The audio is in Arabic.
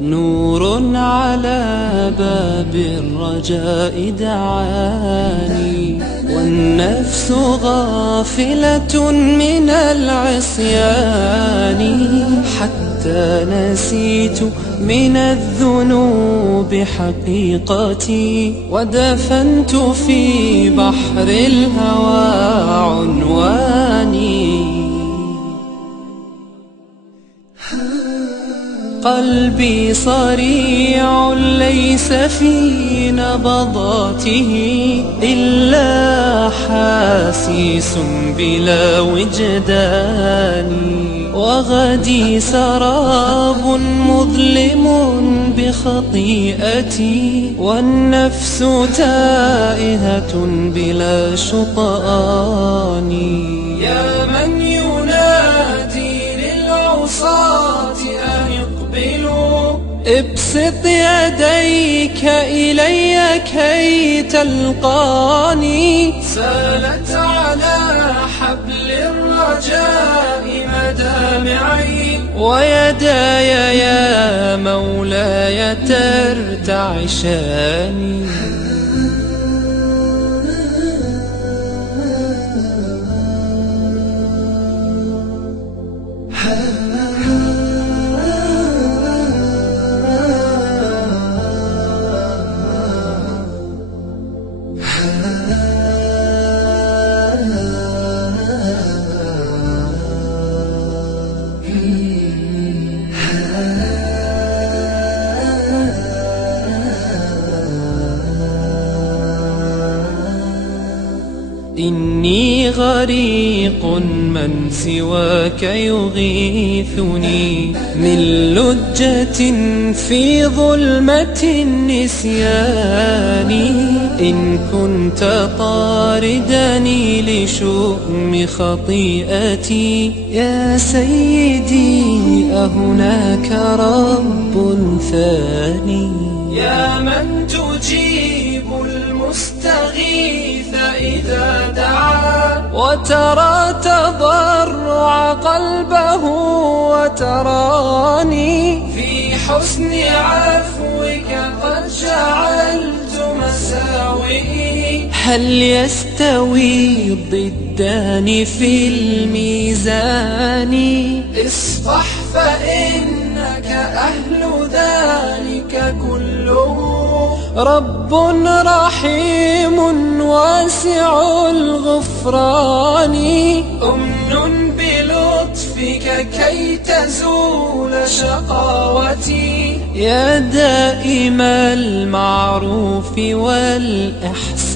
نور على باب الرجاء دعاني، والنفس غافلة من العصيان، حتى نسيت من الذنوب حقيقتي، ودفنت في بحر الهوى عنواني. قلبي صريع ليس في نبضاته إلا حاسيس بلا وجدان، وغدي سراب مظلم بخطيئتي، والنفس تائهة بلا شطآن. يا من ينادي للعصاة أن اقبلوا، ابسط يديك إلي كي تلقاني. سالت على حبل الرجاء مدامعي، ويداي يا مولاي ترتعشان. إني غريق من سواك يغيثني، من لجة في ظلمة النسيان. إن كنت طاردني لشؤم خطيئتي، يا سيدي أهناك رب ثاني. يا من تجيب المستغيث إذا دعا، وترى تضرع قلبه وتراني. في حسن عفوك قد جعلت مساوئي، هل يستوي الضدان في الميزان؟ اصفح فإنك أهل ذلك كله، رب رحيم واسع الغفران. أمن بلطفك كي تزول شقاوتي، يا دائم المعروف والإحسان.